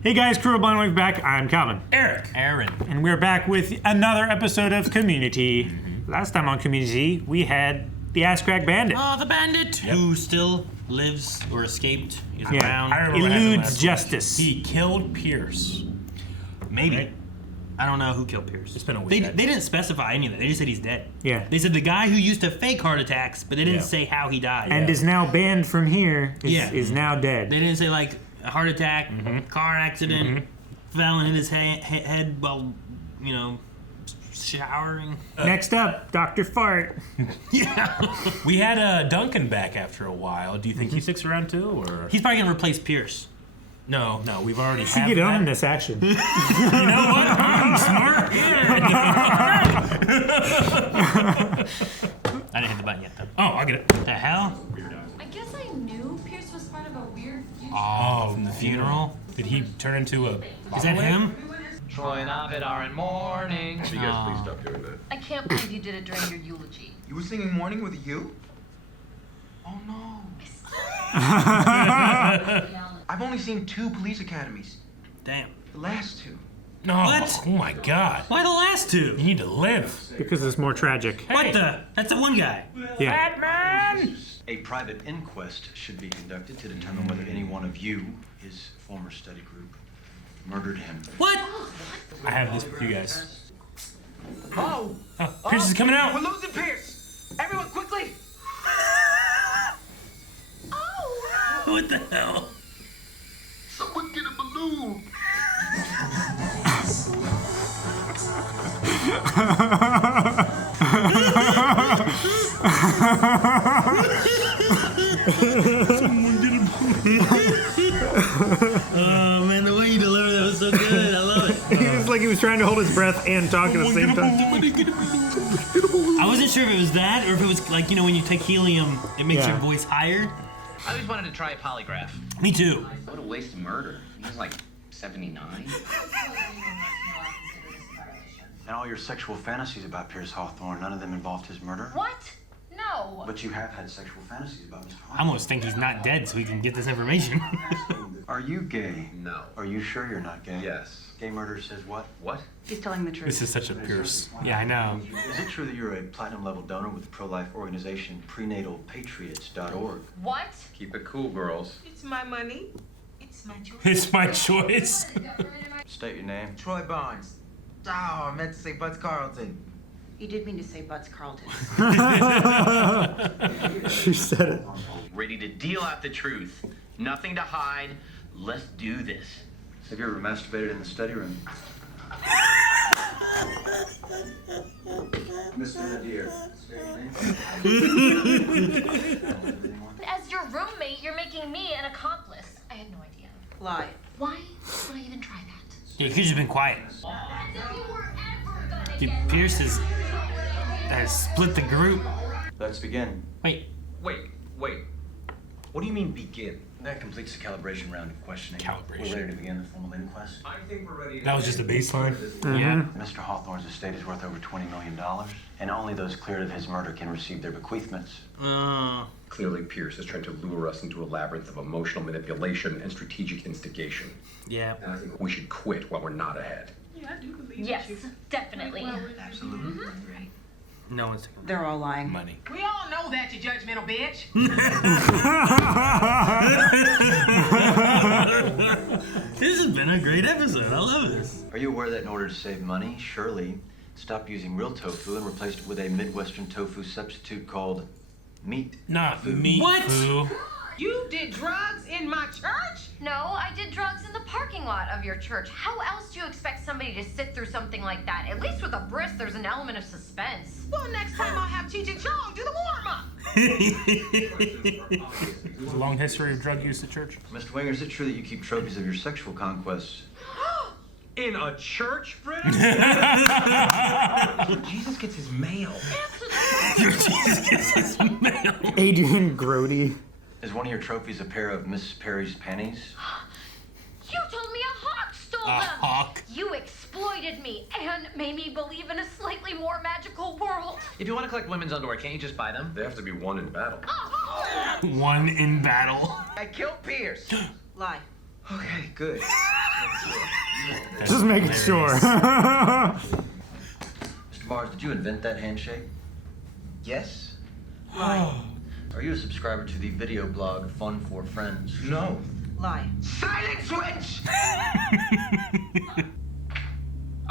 Hey guys, Crew of Blind Wave back. I'm Calvin. Eric. Aaron. And we're back with another episode of Community. Last time on Community, we had the Ass Crack Bandit. Oh, the bandit who still lives or escaped. Is around. I remember what happened Eludes last justice. He killed Pierce. Maybe. Right. I don't know who killed Pierce. It's been a week. They didn't specify any of that. They just said he's dead. Yeah. They said the guy who used to fake heart attacks, but they didn't say how he died. And is now banned from here, is now dead. They didn't say like a heart attack, car accident, fell and hit his head while, showering. Next up, Dr. Fart. We had Duncan back after a while. Do you think he sticks around too, or He's probably gonna replace Pierce. no? We've already Should had get on that. this action. You know what? I'm smart. I didn't hit the button yet though. Oh, I get it. The hell? I guess I knew Pierce was part of a weird future. Oh, from the funeral? Did he turn into a? Is that him? Troy and Ovid are in mourning. You guys please stop doing that. I can't believe you did it during your eulogy. You were singing Morning with you? Oh no. I've only seen 2 police academies. Damn. The last 2. No. What? Oh my God. Why the last two? You need to live. Because it's more tragic. What the? That's the one guy. Yeah. Batman. A private inquest should be conducted to determine whether any one of you, his former study group, murdered him. What? I have this for you guys. Oh! Pierce is coming out. We're losing Pierce! Everyone, quickly! What the hell? Someone get a balloon. Oh man, the way you delivered that was so good. I love it. He was like he was trying to hold his breath and talk at the same time. I wasn't sure if it was that or if it was like, when you take helium, it makes Yeah. your voice higher. I always wanted to try a polygraph. Me too. What a waste of murder. He was like 79. And all your sexual fantasies about Pierce Hawthorne, none of them involved his murder? What? No. But you have had sexual fantasies about Mr. I Hawthorne. almost think he's not dead so we can get this information. Are you gay? No. Are you sure you're not gay? Yes. Gay murder says what? What? He's telling the truth. This is such a Pierce. Yeah, I know. Is it true that you're a platinum level donor with the pro-life organization prenatalpatriots.org? What? Keep it cool, girls. It's my money. It's my choice. It's my choice. State your name. Troy Barnes. Oh, I meant to say Butts Carlton. You did mean to say Butts Carlton. She said it. Ready to deal out the truth. Nothing to hide. Let's do this. Have you ever masturbated in the study room? Mr. Nadir. State your name. As your roommate, you're making me an accomplice. I had no idea. Lie. Why would I even try that? Yeah, he could've just been quiet. As if you were ever gonna Dude, get Pierce has split the group. Let's begin. Wait, Wait. What do you mean begin? That completes the calibration round of questioning. Calibration. We're ready to begin the formal inquest. I think we're ready. That was just a baseline. yeah. Mr. Hawthorne's estate is worth over $20 million, and only those cleared of his murder can receive their bequeathments. Clearly, Pierce is trying to lure us into a labyrinth of emotional manipulation and strategic instigation. Yeah. And I think we should quit while we're not ahead. Yeah, I do believe Yes, definitely. Absolutely. No one's taking They're all lying. Money. We all know that, you judgmental bitch. This has been a great episode. I love this. Are you aware that in order to save money, Shirley stopped using real tofu and replaced it with a Midwestern tofu substitute called meat? Not me. What? Foo. You did drugs in my church? No, I did drugs in the parking lot of your church. How else do you expect somebody to sit through something like that? At least with a bris, there's an element of suspense. Well, next time I'll have Cheech and Chong do the warm-up. There's a long history of drug use at church. Mr. Winger, is it true that you keep trophies of your sexual conquests? In a church, Britain? Jesus gets his mail. Adrian Grody. Is one of your trophies a pair of Miss Perry's panties? You told me a hawk stole A them. hawk. You exploited me and made me believe in a slightly more magical world. If you want to collect women's underwear, can't you just buy them? They have to be won in battle. One in battle. I killed Pierce. Lie. Okay, good. Just making sure. Mr. Mars, did you invent that handshake? Yes? Lie. Are you a subscriber to the video blog Fun for Friends? No. Lie. Silent switch!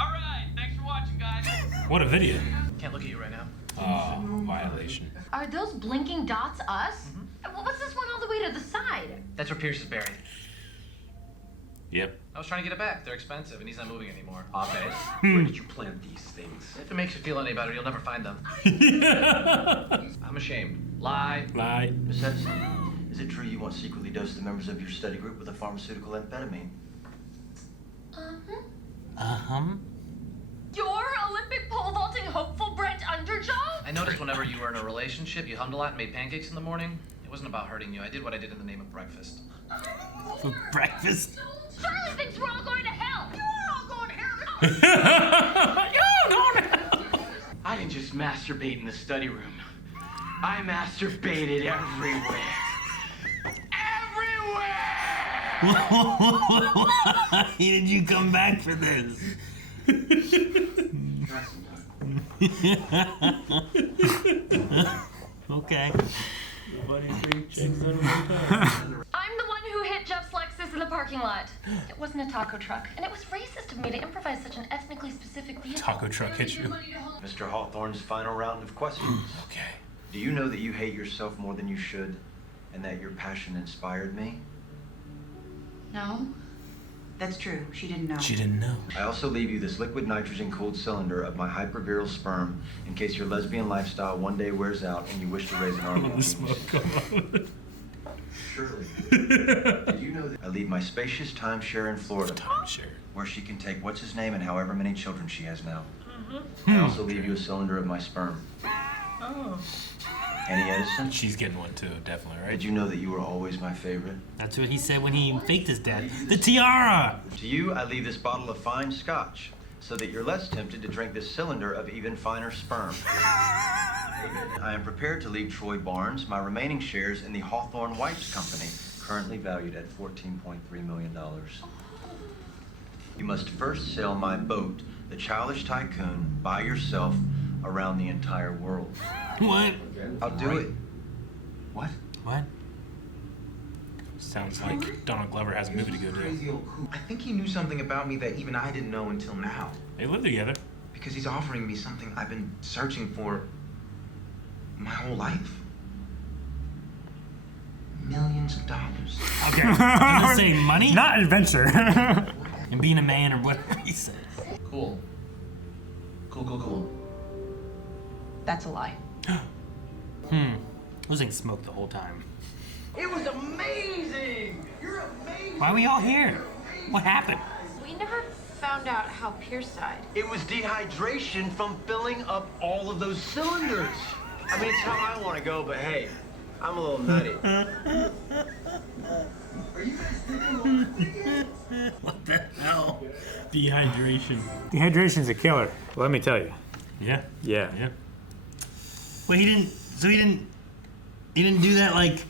All right, thanks for watching, guys. What a video. Can't look at you right now. Oh, violation. Are those blinking dots us? What's this one all the way to the side? That's where Pierce is buried. Yep. I was trying to get it back. They're expensive, and he's not moving anymore. Abed, where did you plant these things? If it makes you feel any better, you'll never find them. I'm ashamed. Lie. Lie. Miss Edison, is it true you once secretly dosed the members of your study group with a pharmaceutical amphetamine? Your Olympic pole vaulting hopeful Brent Underjaw? I noticed whenever you were in a relationship, you hummed a lot and made pancakes in the morning. It wasn't about hurting you. I did what I did in the name of breakfast. For breakfast? Charlie thinks we're all going to hell. You're all going to hell. I didn't just masturbate in the study room. I masturbated everywhere. Why did you come back for this? Okay. I'm the one who hit Jeff's Lexus in the parking lot. It wasn't a taco truck, and it was racist of me to improvise such an ethnically specific vehicle. Taco truck hit you. Mr. Hawthorne's final round of questions. Okay. Do you know that you hate yourself more than you should, and that your passion inspired me? No. That's true. She didn't know. She didn't know. I also leave you this liquid nitrogen-cooled cylinder of my hyperviral sperm in case your lesbian lifestyle one day wears out and you wish to raise an army. The smoke come out. Surely. Did you know that I leave my spacious timeshare in Florida, Timeshare. where she can take what's his name and however many children she has now. I also leave you a cylinder of my sperm. Oh. Annie Edison, She's getting one too, definitely, right? did you know that you were always my favorite? That's what he said when he faked his death. The tiara! To you, I leave this bottle of fine scotch so that you're less tempted to drink this cylinder of even finer sperm. I am prepared to leave Troy Barnes my remaining shares in the Hawthorne Wipes Company, currently valued at $14.3 million. You must first sail my boat, the Childish Tycoon, by yourself around the entire world. What? I'll do it. What? What? Sounds like Donald Glover has a movie to go to. Crazy old cool. I think he knew something about me that even I didn't know until now. They live together. Because he's offering me something I've been searching for my whole life. Millions of dollars. Okay. I'm just saying money Not adventure. and being a man or whatever he said. Cool. Cool. That's a lie. I was in smoke the whole time. It was amazing. You're amazing. Why are we all here? What happened? We never found out how Pierce died. It was dehydration from filling up all of those cylinders. I mean, it's how I want to go, but hey, I'm a little nutty. What the hell? Dehydration. Dehydration's a killer. Let me tell you. Yeah. Yeah. Yeah. Wait, he didn't do that like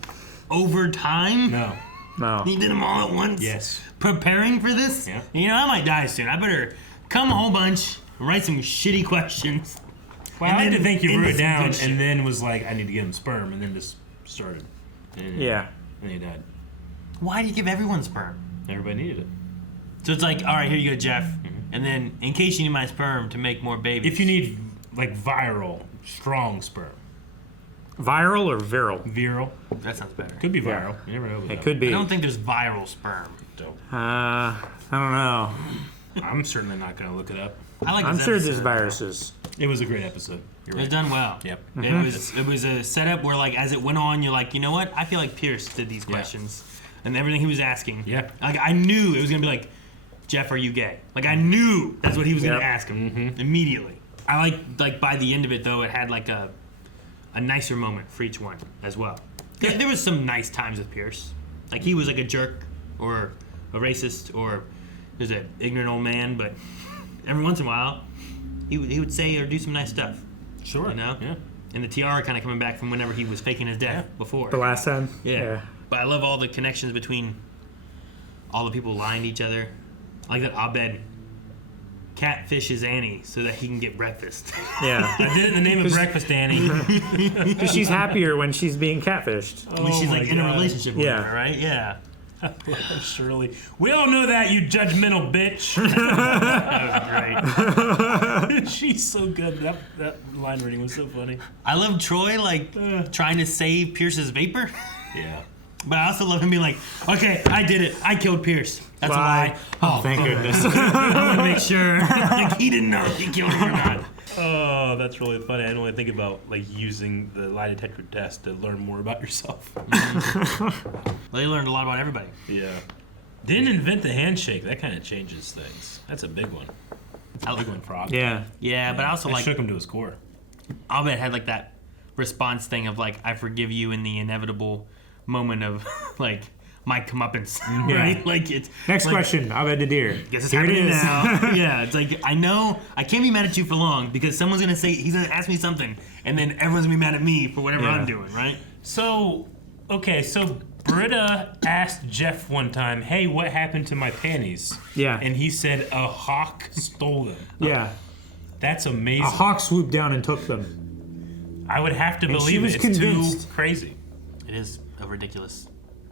over time? No. No. He did them all at once? Yes. Preparing for this? Yeah. You know, I might die soon. I better come a whole bunch, write some shitty questions. Well, and I like then to think you into wrote it some down good shit. and then was like, I need to give him sperm, and then just started. And Yeah. And he died. Why do you give everyone sperm? Everybody needed it. So it's like, all right, here you go, Jeff. And then, in case you need my sperm to make more babies. If you need like viral, strong sperm. Viral or virile? Viral. That sounds better. Could be Yeah. viral. You never know. with It that. could be. I don't think there's viral sperm. Dope. I don't know. I'm certainly not going to look it up. I like I'm this sure episode, there's though. viruses. It was a great episode. You're It was right. done well. Yep. It was a setup where, like, as it went on, you're like, you know what? I feel like Pierce did these questions and everything he was asking. Yeah. Like, I knew it was gonna be like, Jeff, are you gay? Like, I knew that's what he was gonna Yep. ask him immediately. I like by the end of it though, it had like a nicer moment for each one as well. There was some nice times with Pierce. Like he was like a jerk or a racist or there's an ignorant old man, but every once in a while he would say or do some nice stuff. Sure. You know? Yeah. And the tiara kind of coming back from whenever he was faking his death before. The last time? Yeah. But I love all the connections between all the people lying to each other. I like that Abed catfishes Annie so that he can get breakfast. Yeah. I did it in the name of breakfast, Annie. Because she's happier when she's being catfished. When she's my like in a God. relationship with Yeah. her, right? Yeah. Shirley. We all know that, you judgmental bitch. That was great. She's so good. That line reading was so funny. I love Troy trying to save Pierce's vapor. Yeah. But I also love him being like, okay, I did it. I killed Pierce. That's Lie. a lie. Oh, Thank goodness. I want to make sure he didn't know if he killed him or not. Oh, that's really funny. I didn't really think about using the lie detector test to learn more about yourself. They learned a lot about everybody. Yeah. Didn't invent the handshake. That kind of changes things. That's a big one. That's a big one for Abed. Yeah. Yeah, but I also That shook him to his core. Abed had that response thing of I forgive you in the inevitable moment of my comeuppance, right? It's Next question. Abed Nadir. Guess it's Here it happening is. now. Yeah, it's I know I can't be mad at you for long because someone's gonna say he's gonna ask me something, and then everyone's gonna be mad at me for whatever I'm doing, right? So Britta asked Jeff one time, "Hey, what happened to my panties?" Yeah. And he said a hawk stole them. Yeah. That's amazing. A hawk swooped down and took them. I would have to And she believe was it. It's too convinced. crazy. It is ridiculous.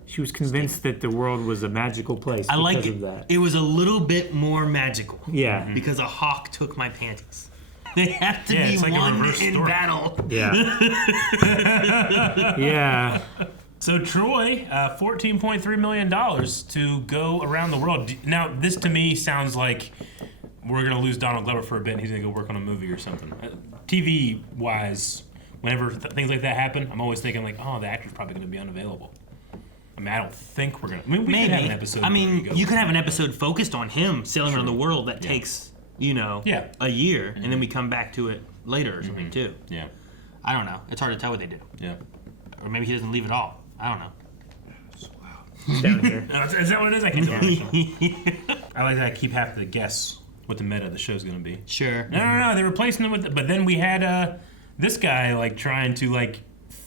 She was convinced that the world was a magical place I like because it. of that. It was a little bit more magical. Yeah. Because a hawk took my panties. They have to Yeah, be it's like a one reverse in story. battle. Yeah. Yeah. So Troy, $14.3 million to go around the world. Now, this to me sounds like we're going to lose Donald Glover for a bit and he's going to go work on a movie or something. TV-wise, whenever things like that happen, I'm always thinking oh, the actor's probably going to be unavailable. I mean, I don't think we're going to. I mean, we could have an episode. I where mean, we go. you could have an episode focused on him sailing around the world that takes, a year, and then we come back to it later or something too. Yeah. I don't know. It's hard to tell what they do. Yeah. Or maybe he doesn't leave at all. I don't know. Down here. Is that what it is? I can't tell. I like that I keep having to guess what the meta of the show's going to be. Sure. No, they're replacing them with. But then we had this guy trying to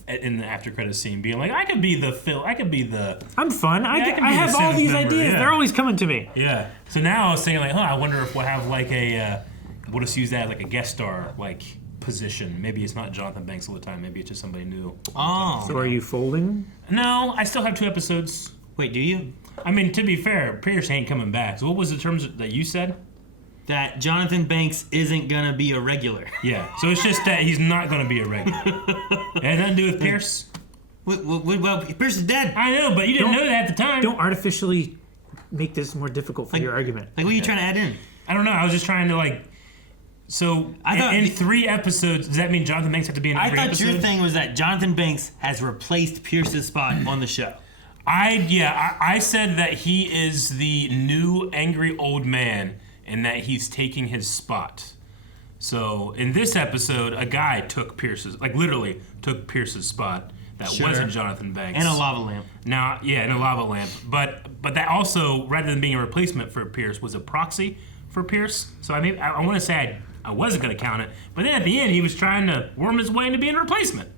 in the after credits scene being I could be the Phil. I could be the. I'm fun. I can be I the have all seventh these member, ideas. yeah. They're always coming to me. Yeah. So now I was thinking I wonder if we'll have we'll just use that as a guest star position. Maybe it's not Jonathan Banks all the time. Maybe it's just somebody new. Oh. So are you folding? No, I still have 2 episodes. Wait, do you? I mean, to be fair, Pierce ain't coming back. So what was the terms that you said? That Jonathan Banks isn't gonna be a regular. Yeah. So it's just that he's not going to be a regular. It had nothing to do with Pierce. Well, Pierce is dead. I know, but you didn't know that at the time. Don't artificially make this more difficult for your argument. What are you trying to add in? I don't know. I was just trying to So I thought in 3 episodes, does that mean Jonathan Banks have to be in I every thought episode? your thing was that Jonathan Banks has replaced Pierce's spot on the show. I said that he is the new angry old man and that he's taking his spot. So in this episode, a guy took Pierce's, literally took Pierce's spot. That wasn't Jonathan Banks. And a lava lamp. Now, yeah, and a lava lamp. But that also, rather than being a replacement for Pierce, was a proxy for Pierce. So I want to say I wasn't going to count it. But then at the end, he was trying to worm his way into being a replacement.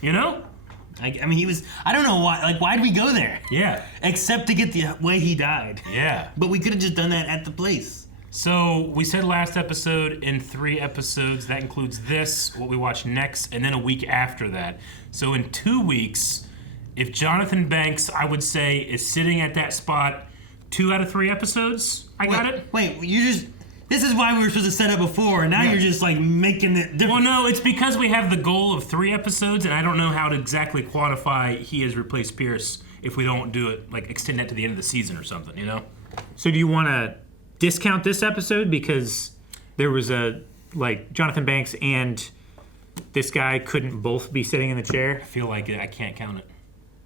You know? I mean, he was. I don't know why. Why did we go there? Yeah. Except to get the way he died. Yeah. But we could have just done that at the place. So we said last episode in 3 episodes. That includes this, what we watch next, and then a week after that. So in 2 weeks, if Jonathan Banks, I would say, is sitting at that spot 2 out of 3 episodes. Got it? Wait, you just. This is why we were supposed to set up before, and now you're just making it different. Well, no, it's because we have the goal of 3 episodes, and I don't know how to exactly quantify he has replaced Pierce if we don't do it, extend that to the end of the season or something, you know? So do you want to discount this episode because there was Jonathan Banks and this guy couldn't both be sitting in the chair? I feel like I can't count it.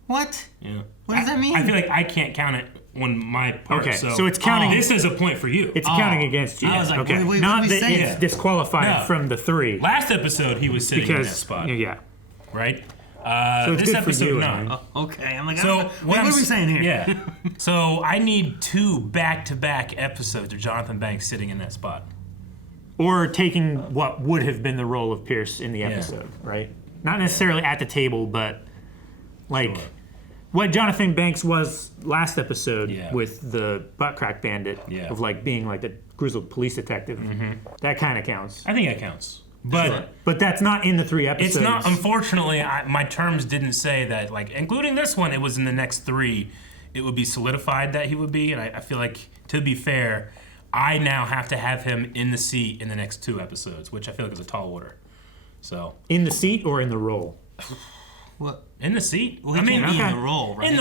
What? Yeah. What does that mean? I feel like I can't count it on my part. Okay, so so it's counting. This is a point for you. It's counting against you. I was like, okay. wait, Not what are we that saying? it's disqualified No. from the 3. Last episode, he was sitting in that Because, spot. yeah. Right? So it's this good for episode, you, no. Aaron. Okay, I'm like, So what are we saying here? Yeah. So I need 2 back-to-back episodes of Jonathan Banks sitting in that spot. Or taking what would have been the role of Pierce in the episode, right? Not necessarily at the table, but what Jonathan Banks was last episode Yeah. with the butt crack bandit Yeah. of like being like a grizzled police detective. That kind of counts. I think that counts. But But that's not in the 3 episodes. it's not, unfortunately, my terms didn't say that, like, including this one, it was in the next 3, it would be solidified that he would be, and I feel like, to be fair, I now have to have him in the seat in the next 2 episodes, which I feel like is a tall order. So. In the seat or in the role? What? In the seat? Well, he can't be in the role, right? In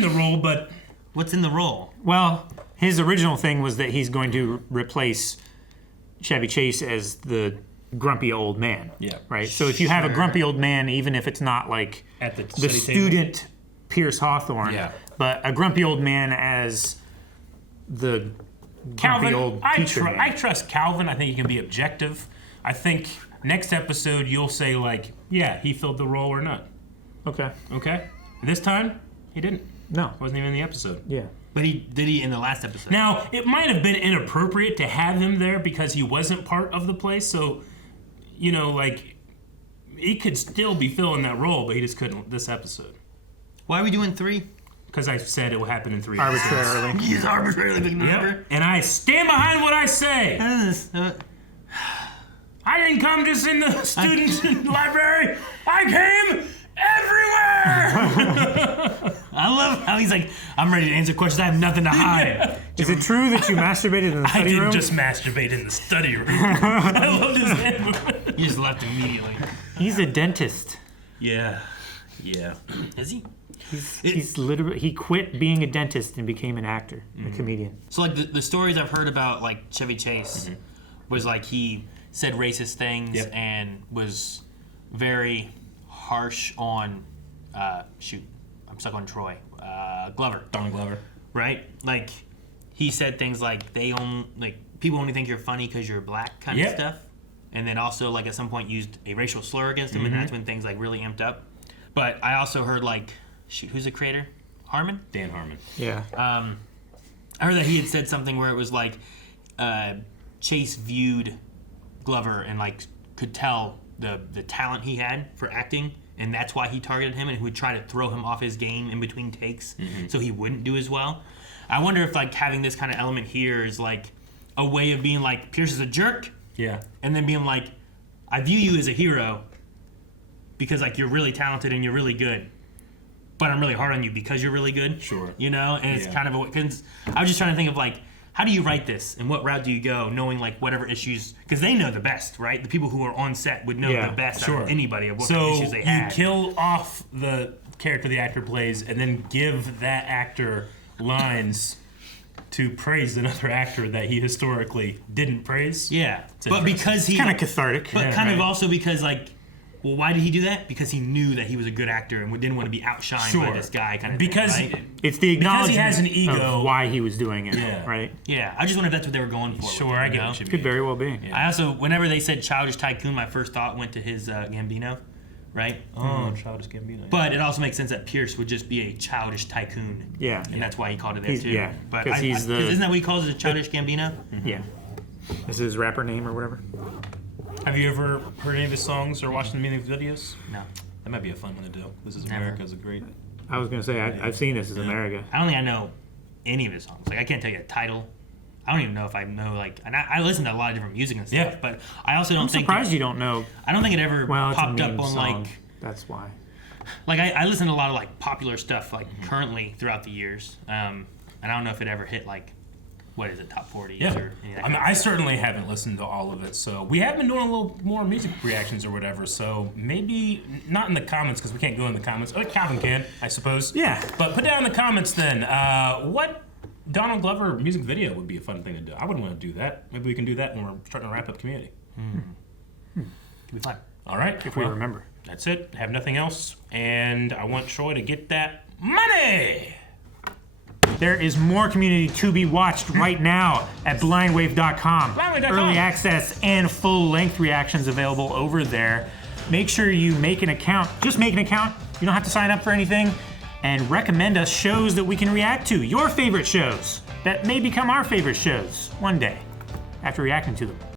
the role, but... What's in the role? Well, his original thing was that he's going to replace Chevy Chase as the grumpy old man. Yeah. Right? So if you have a grumpy old man, even if it's not like At the the study student table. Pierce Hawthorne, Yeah. but a grumpy old man as the grumpy Calvin, old I teacher man. I trust Calvin. I think he can be objective. I think next episode you'll say, like, yeah, he filled the role or not. Okay. Okay? This time, he didn't. No. Wasn't even in the episode. Yeah. But did he in the last episode? Now, it might have been inappropriate to have him there because he wasn't part of the place, so, you know, like, he could still be filling that role, but he just couldn't this episode. Why are we doing 3? Because I said it would happen in 3 Arbitrarily. episodes. He's arbitrarily picking the Yep. number. And I stand behind what I say. I didn't come just in the student library. I came everywhere. I love how he's like, I'm ready to answer questions. I have nothing to hide. Is it true that you masturbated in the I study didn't room? just masturbate in the study room. I loved his hand. He just left immediately. He's a dentist. Yeah. Yeah. Is he? He's literally, he quit being a dentist and became an actor, a comedian. So like the stories I've heard about like Chevy Chase was like he said racist things Yep. and was very harsh on I'm stuck on Troy Glover. Donald Glover. Right? Like he said things like people only think you're funny because you're black kind of Yep. stuff, and then also like at some point used a racial slur against him, and that's when things like really amped up. But I also heard like who's the creator? Harmon? Dan Harmon. Yeah. I heard that he had said something where it was like Chase viewed Glover and like could tell the talent he had for acting, and that's why he targeted him and would try to throw him off his game in between takes so he wouldn't do as well. I wonder if like having this kind of element here is like a way of being like Pierce is a jerk, Yeah. and then being like, I view you as a hero because like you're really talented and you're really good, but I'm really hard on you because you're really good. Sure. You know, and it's Yeah. kind of a. Cause I was just trying to think of like, how do you write this and what route do you go, knowing like whatever issues, because they know the best, right? The people who are on set would know Yeah, the best out Sure. of anybody of what kind of So issues they you had. kill off the character the actor plays and then give that actor lines to praise another actor that he historically didn't praise. Yeah, It's but interesting. because he Kind of cathartic. but Yeah, kind of right. also because like, well, why did he do that? Because he knew that he was a good actor and didn't want to be outshined by Sure. this guy kind of Because thing, right? It's the Because he acknowledgement has an ego. of why he was doing it, Yeah. right? Yeah, I just wonder if that's what they were going for. Sure, with it, I you get know? what you mean. Could very well be. I also, whenever they said Childish Tycoon, my first thought went to his Gambino, right? Oh, Childish Gambino. But it also makes sense that Pierce would just be a childish tycoon. Yeah. And that's why he called it there He's- too. yeah, But 'cause he's the- isn't that what he calls it, a childish Gambino? Yeah. This is his rapper name or whatever. Have you ever heard any of his songs or watched any of his videos? No. That might be a fun one to do. This is Never. America is a great. I was gonna say I've seen This Is America. I don't think I know any of his songs. Like I can't tell you a title. I don't even know if I know like. And I listen to a lot of different music and stuff. Yeah. But I also don't I'm think. surprised you don't know. I don't think it ever Well, it's popped a up meme on song. like. That's why. Like I listen to a lot of like popular stuff like currently throughout the years. And I don't know if it ever hit like. What is it, top 40s Yeah. or any of that I mean, kind of I stuff. certainly haven't listened to all of it, so we have been doing a little more music reactions or whatever. So maybe not in the comments because we can't go in the comments. Oh, Calvin can, I suppose. Yeah. But put down in the comments then what Donald Glover music video would be a fun thing to do. I wouldn't want to do that. Maybe we can do that when we're starting to wrap up Community. Could be fun. All right. If we remember. That's it. Have nothing else, and I want Troy to get that money. There is more Community to be watched right now at blindwave.com. Blindwave.com. Early access and full-length reactions available over there. Make sure you make an account. Just make an account. You don't have to sign up for anything. And recommend us shows that we can react to. Your favorite shows that may become our favorite shows one day after reacting to them.